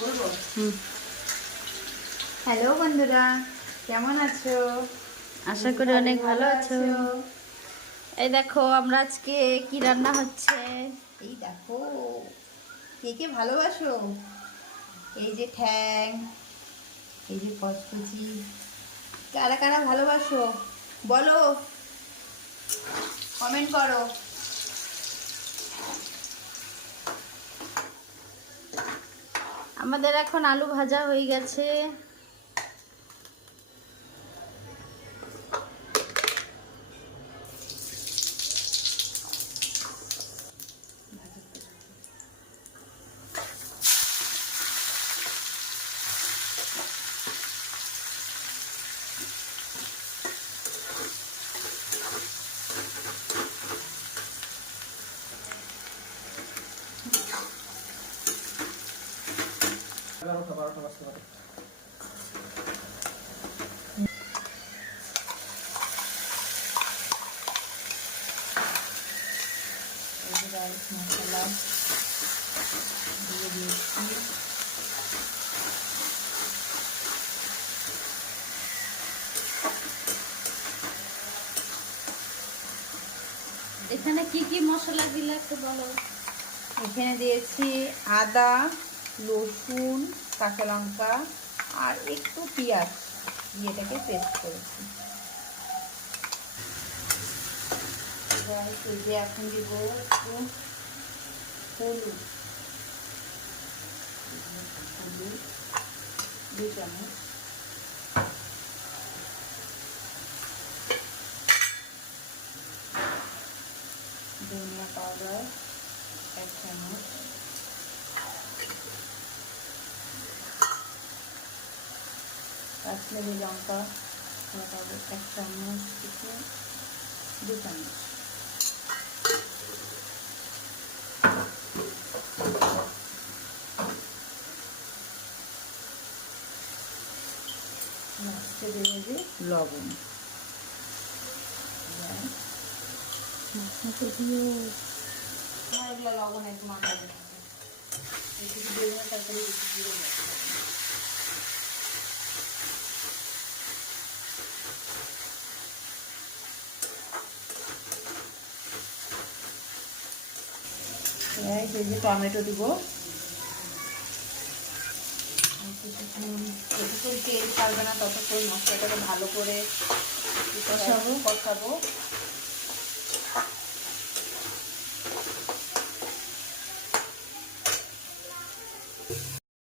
বলবো। হ্যালো বন্ধুরা, কেমন আছো? আশা করি অনেক ভালো আছো। এই দেখো আমরা আজকে কি রান্না হচ্ছে। এই দেখো, কে কে ভালোবাসো? এই যে ঠ্যাং, এই যে কচকুচি, কারা কারা ভালোবাসো বলো, কমেন্ট করো। আমাদের এখন আলু ভাজা হয়ে গেছে। মশলা দিয়ে দিয়েছি। এখানে কি কি মশলা দিলে একটু বলো। এখানে দিয়েছি আদা, রসুন, কাঁচা লঙ্কা আর একটু পেঁয়াজ দিয়ে এটাকে পেস্ট করেছি। যে এখন দিব একটু হলুদ, 2 চামচ, ধনিয়া পাউডার 1 চামচ, কাশ্মীরি লঙ্কা পাউডার 1 চামচ থেকে 2 চামচ, লাস্টে দেবো যে লবণ। এগুলো লবণ একটু মাখা দিতে হবে, একটু বেগুনের তরকারি বেশি পুড়ে যাচ্ছে। এই যে টমেটো দিব, যতক্ষণ তেল ছাড়বে না ততক্ষণ মশলাটাকে ভালো করে কষাবো।